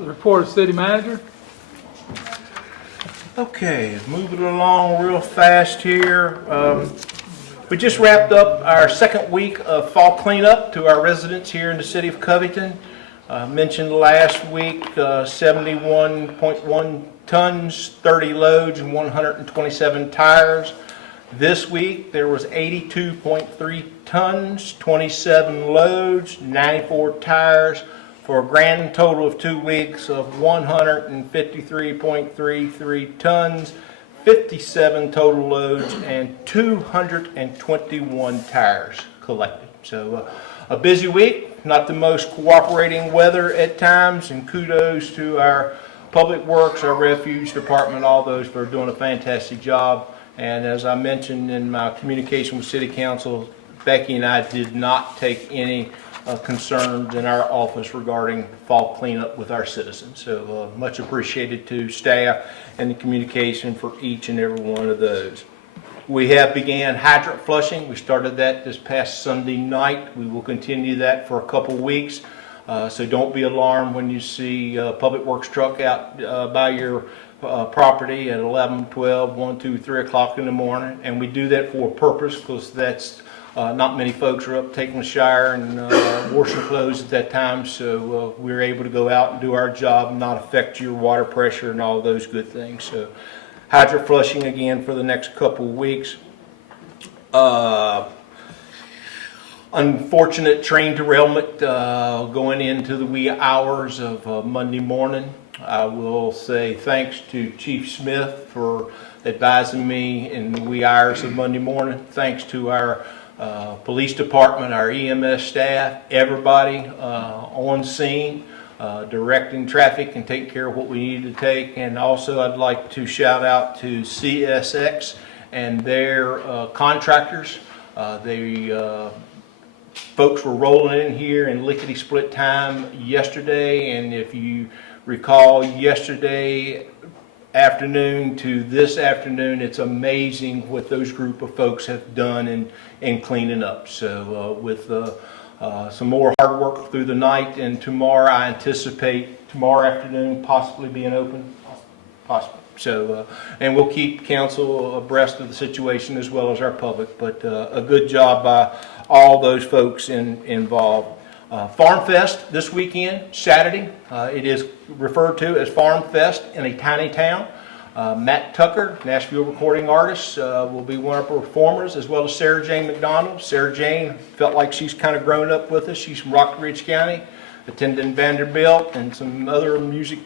The report of city manager. Okay, moving along real fast here. We just wrapped up our second week of fall cleanup to our residents here in the city of Covington. Mentioned last week 71.1 tons, 30 loads, and 127 tires. This week there was 82.3 tons, 27 loads, 94 tires, for a grand total of 2 weeks of 153.33 tons, 57 total loads, and 221 tires collected. So a busy week, not the most cooperating weather at times, and kudos to our Public Works, our Refuge Department, all those for doing a fantastic job. And as I mentioned in my communication with City Council, Becky and I did not take any concerns in our office regarding fall cleanup with our citizens. So much appreciated to staff and the communication for each and every one of those. We have began hydrant flushing. We started that this past Sunday night. We will continue that for a couple weeks. So don't be alarmed when you see a Public Works truck out by your property at 11, 12, 1, 2, 3 o'clock in the morning. And we do that for a purpose, because that's not many folks are up taking a shower and washing clothes at that time, so we're able to go out and do our job and not affect your water pressure and all those good things. So hydrant flushing again for the next couple of weeks. Unfortunate train derailment going into the wee hours of Monday morning. I will say thanks to Chief Smith for advising me in the wee hours of Monday morning. Thanks to our police department, our EMS staff, everybody on scene, directing traffic and taking care of what we needed to take. And also I'd like to shout out to CSX and their contractors. Folks were rolling in here in lickety-split time yesterday, and if you recall yesterday afternoon to this afternoon, it's amazing what those group of folks have done in cleaning up. So with some more hard work through the night, and tomorrow I anticipate tomorrow afternoon possibly being open. Possibly. So and we'll keep council abreast of the situation as well as our public, but a good job by all those folks involved. Farm Fest this weekend, Saturday. It is referred to as Farm Fest in a tiny town. Matt Tucker, Nashville recording artist, will be one of our performers, as well as Sarah Jane McDonald. Sarah Jane felt like she's kind of grown up with us. She's from Rock Ridge County, attending Vanderbilt and some other music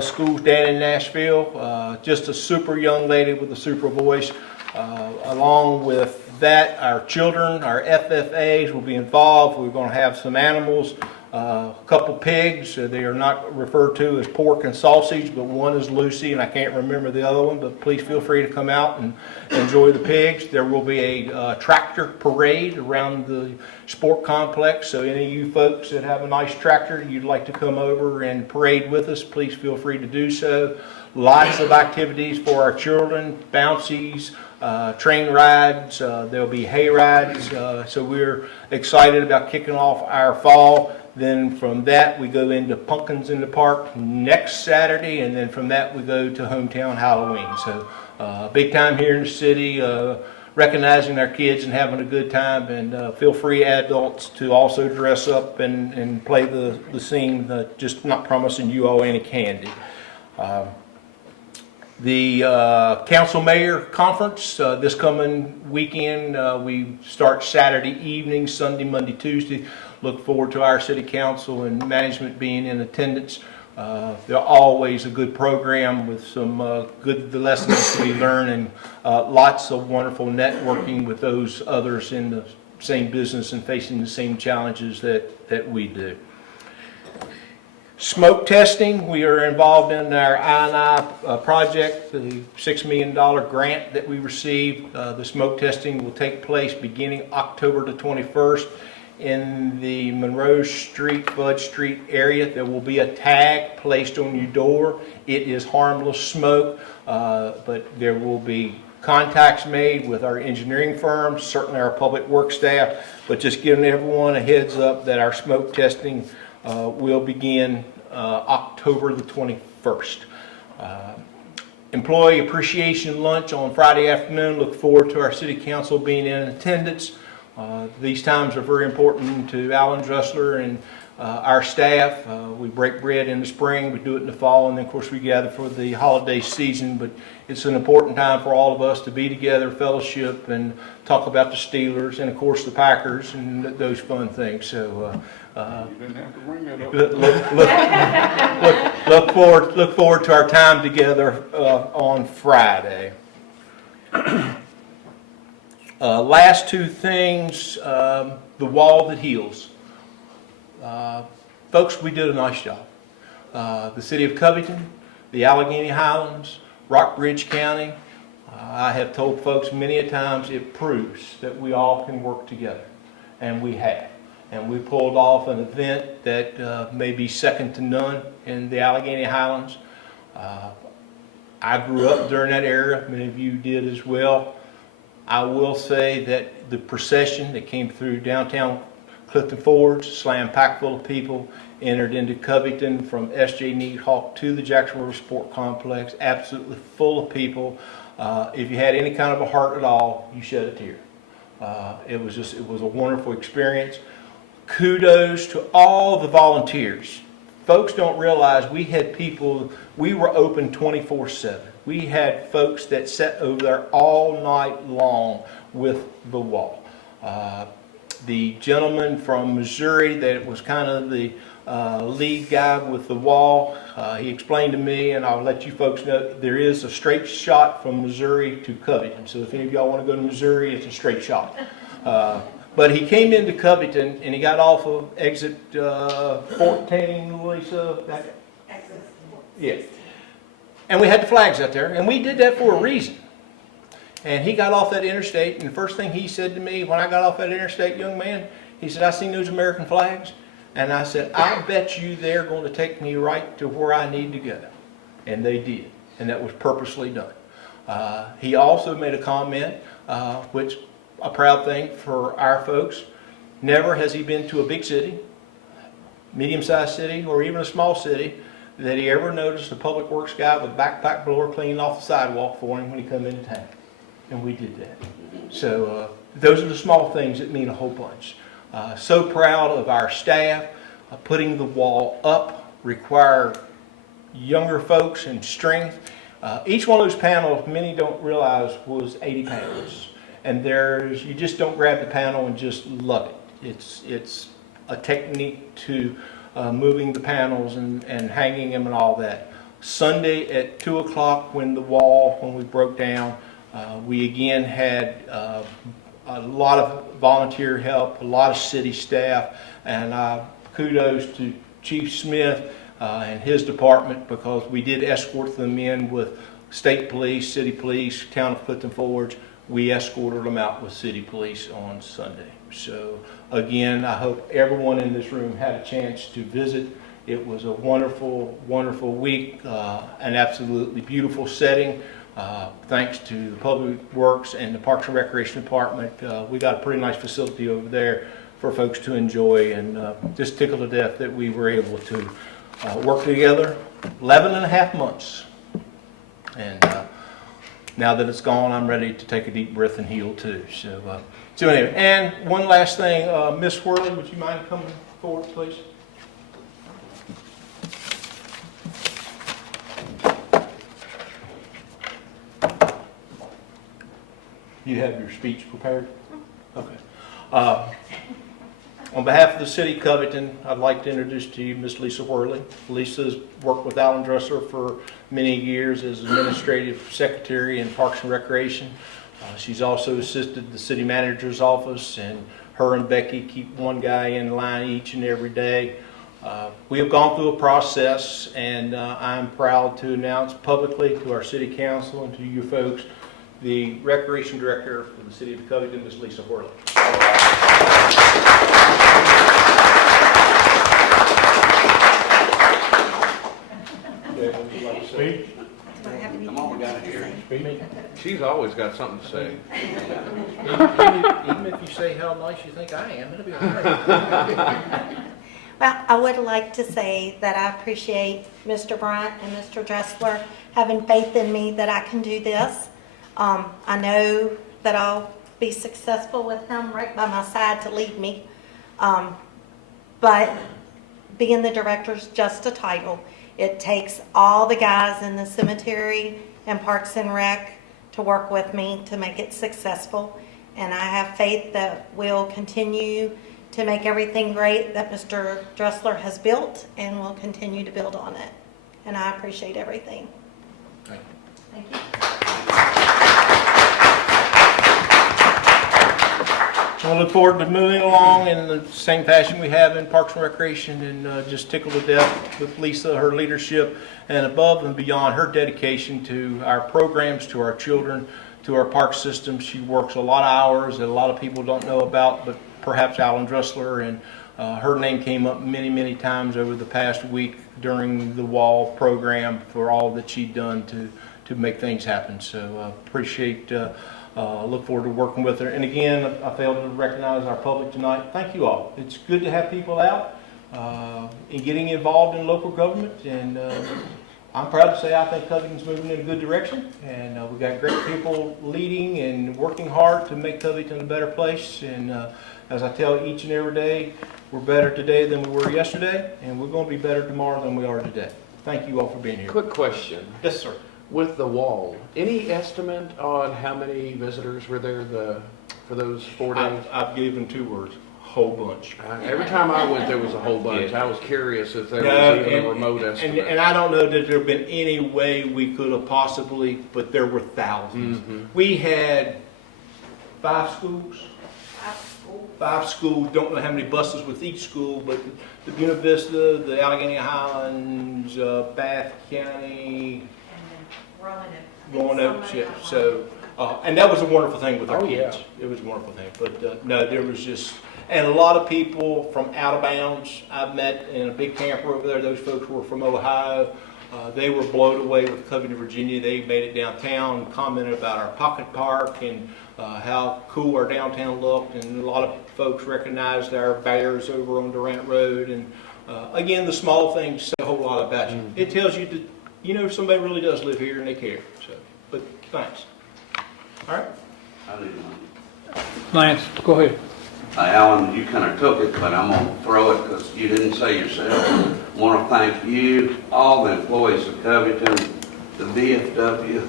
schools down in Nashville. Just a super young lady with a super voice. Along with that, our children, our FFAs will be involved. We're going to have some animals, a couple pigs. They are not referred to as pork and sausage, but one is Lucy, and I can't remember the other one, but please feel free to come out and enjoy the pigs. There will be a tractor parade around the sport complex, so any of you folks that have a nice tractor you'd like to come over and parade with us, please feel free to do so. Lots of activities for our children, bouncies, train rides, there'll be hay rides, so we're excited about kicking off our fall. Then from that we go into Pumpkins in the Park next Saturday, and then from that we go to Hometown Halloween. So big time here in the city, recognizing our kids and having a good time, and feel free adults to also dress up and play the scene, just not promising you all any candy. The Council Mayor Conference this coming weekend, we start Saturday evening, Sunday, Monday, Tuesday. Look forward to our City Council and management being in attendance. They're always a good program with some good lessons to be learned, and lots of wonderful networking with those others in the same business and facing the same challenges that we do. Smoke testing, we are involved in our I&I project, the $6 million grant that we received. The smoke testing will take place beginning October the 21st in the Monroe Street, Bud Street area. There will be a tag placed on your door. It is harmless smoke, but there will be contacts made with our engineering firms, certainly our public work staff, but just giving everyone a heads up that our smoke testing will begin October the 21st. Employee appreciation lunch on Friday afternoon. Look forward to our city council being in attendance. These times are very important to Alan Dressler and our staff. We break bread in the spring, we do it in the fall, and then of course we gather for the holiday season. But it's an important time for all of us to be together, fellowship, and talk about the Steelers and of course the Packers and those fun things. So You didn't have to bring that up. look forward to our time together on Friday. Last two things, the wall that heals. Folks, we did a nice job. The city of Covington, the Allegheny Highlands, Rockbridge County, I have told folks many a times it proves that we all can work together, and we have. And we pulled off an event that may be second to none in the Allegheny Highlands. I grew up during that era, many of you did as well. I will say that the procession that came through downtown Clifton Forge, slam packed full of people, entered into Covington from S.J. Needhawk to the Jacksonville Sport Complex, absolutely full of people. If you had any kind of a heart at all, you shed a tear. It was a wonderful experience. Kudos to all the volunteers. Folks don't realize we had people, we were open 24/7. We had folks that sat over there all night long with the wall. The gentleman from Missouri that was kind of the lead guy with the wall, he explained to me, and I'll let you folks know, there is a straight shot from Missouri to Covington. So if any of y'all want to go to Missouri, it's a straight shot. But he came into Covington and he got off of exit 14, Lisa. Yeah. And we had the flags out there, and we did that for a reason. And he got off that interstate, and the first thing he said to me when I got off that interstate, young man, he said, "I seen those American flags." And I said, "I bet you they're going to take me right to where I need to go." And they did, and that was purposely done. He also made a comment, which a proud thing for our folks. Never has he been to a big city, medium-sized city, or even a small city that he ever noticed a public works guy with a backpack blower cleaning off the sidewalk for him when he come into town. And we did that. So those are the small things that mean a whole bunch. So proud of our staff. Putting the wall up required younger folks and strength. Each one of those panels, many don't realize, was 80 pounds. And you just don't grab the panel and just love it. It's a technique to moving the panels and hanging them and all that. Sunday at 2 o'clock when we broke down, we again had a lot of volunteer help, a lot of city staff, and kudos to Chief Smith and his department, because we did escort them in with state police, city police, town of Clifton Forge. We escorted them out with city police on Sunday. So again, I hope everyone in this room had a chance to visit. It was a wonderful, wonderful week, an absolutely beautiful setting. Thanks to the Public Works and the Parks and Recreation Department, we got a pretty nice facility over there for folks to enjoy, and just tickled to death that we were able to work together 11 and a half months. And now that it's gone, I'm ready to take a deep breath and heal too. So anyway, and one last thing, Miss Worley, would you mind coming forward, please? You have your speech prepared? Okay. On behalf of the city of Covington, I'd like to introduce to you Miss Lisa Worley. Lisa's worked with Alan Dressler for many years as administrative secretary in Parks and Recreation. She's also assisted the city manager's office, and her and Becky keep one guy in line each and every day. We have gone through a process, and I'm proud to announce publicly to our city council and to you folks the recreation director for the city of Covington, Ms. Lisa Worley. Would you like to say? Come on, we got to hear it. She's always got something to say. Even if you say how nice you think I am, it'll be all right. Well, I would like to say that I appreciate Mr. Bryant and Mr. Dressler having faith in me that I can do this. I know that I'll be successful with him right by my side to lead me. But being the director is just a title. It takes all the guys in the cemetery and Parks and Rec to work with me to make it successful. And I have faith that we'll continue to make everything great that Mr. Dressler has built, and we'll continue to build on it. And I appreciate everything. Thank you. Thank you. I look forward to moving along in the same fashion we have in Parks and Recreation, and just tickled to death with Lisa, her leadership, and above and beyond her dedication to our programs, to our children, to our park system. She works a lot of hours that a lot of people don't know about, but perhaps Alan Dressler, and her name came up many, many times over the past week during the wall program for all that she'd done to make things happen. So appreciate, look forward to working with her. And again, I failed to recognize our public tonight. Thank you all. It's good to have people out and getting involved in local government, and I'm proud to say I think Covington's moving in a good direction, and we've got great people leading and working hard to make Covington a better place. And as I tell each and every day, we're better today than we were yesterday, and we're going to be better tomorrow than we are today. Thank you all for being here. Quick question. Yes, sir. With the wall, any estimate on how many visitors were there for those 4 days? I've given 2 words: whole bunch. Every time I went, there was a whole bunch. Yeah. I was curious if there No, was even a remote estimate. and I don't know that there have been any way we could have possibly, but there were thousands. We had 5 schools. 5 schools, don't know how many buses with each school, but the Buena Vista, the Allegheny Highlands, Bath County, Roanoke, yeah. So, and that was a wonderful thing with our kids. It was a wonderful thing. But no, there was just, and a lot of people from out of bounds I've met in a big camper over there. Those folks were from Ohio. They were blown away with Covington, Virginia. They made it downtown, commented about our pocket park and how cool our downtown looked. And a lot of folks recognized our bears over on Durant Road. And again, the small things say a whole lot about you. It tells you that, you know, somebody really does live here and they care. So, but thanks. All right. I need one. Lance, go ahead. Alan, you kind of took it, but I'm going to throw it because you didn't say yourself. I want to thank you, all the employees of Covington, the VFW,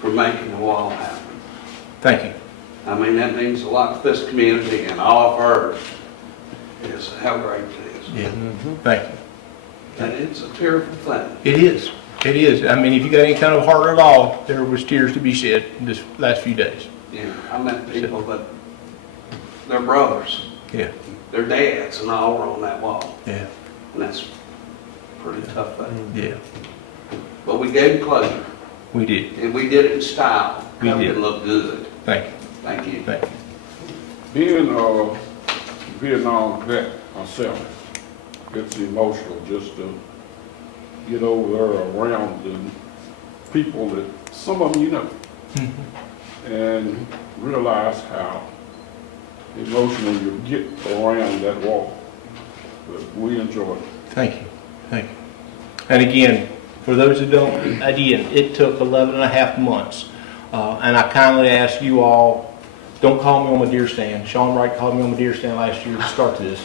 for making the wall happen. Thank you. I mean, that means a lot to this community, and all I've heard is how great it is. Yeah. Thank you. And it's a tearful thing. It is. It is. I mean, if you got any kind of heart at all, there was tears to be shed this last few days. Yeah, I met people that, their brothers, Yeah. their dads, and all were on that wall. Yeah. And that's a pretty tough thing. Yeah. But we gave them closure, We did. and we did it in style. We Covington did. looked good. Thank you. Thank you. Thank you. Being a Vietnam vet myself, it's emotional just to get over there around the people that, some of them you know, and realize how emotional you get around that wall. But we enjoy it. Thank you. Thank you. And again, for those who don't, again, it took 11 and a half months. And I kindly ask you all, don't call me on my deer stand. Sean Wright called me on my deer stand last year to start this.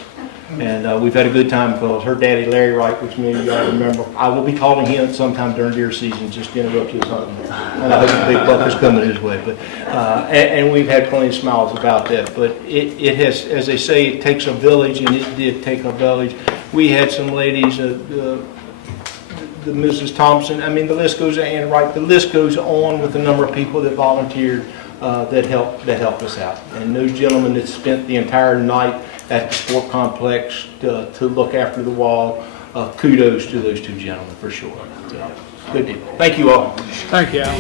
And we've had a good time because her daddy, Larry Wright, which many of you all remember, I will be calling him sometime during deer season just to interrupt you with something. And I hope the big buck is coming his way. But and we've had plenty of smiles about that. But it has, as they say, it takes a village, and it did take a village. We had some ladies, the Mrs. Thompson, I mean, the list goes, and Wright, the list goes on with the number of people that volunteered that helped us out. And those gentlemen that spent the entire night at the sport complex to look after the wall, kudos to those 2 gentlemen for sure. So, good deal. Thank you all. Thank you, Al.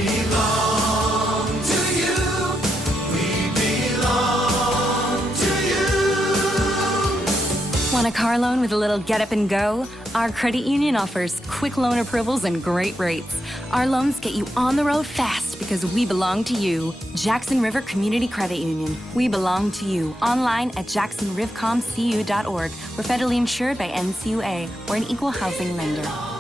Want a car loan with a little get up and go? Our credit union offers quick loan approvals and great rates. Our loans get you on the road fast because we belong to you. Jackson River Community Credit Union. We belong to you. Online at jacksonrivcomcu.org. We're federally insured by NCUA. We're an equal housing lender.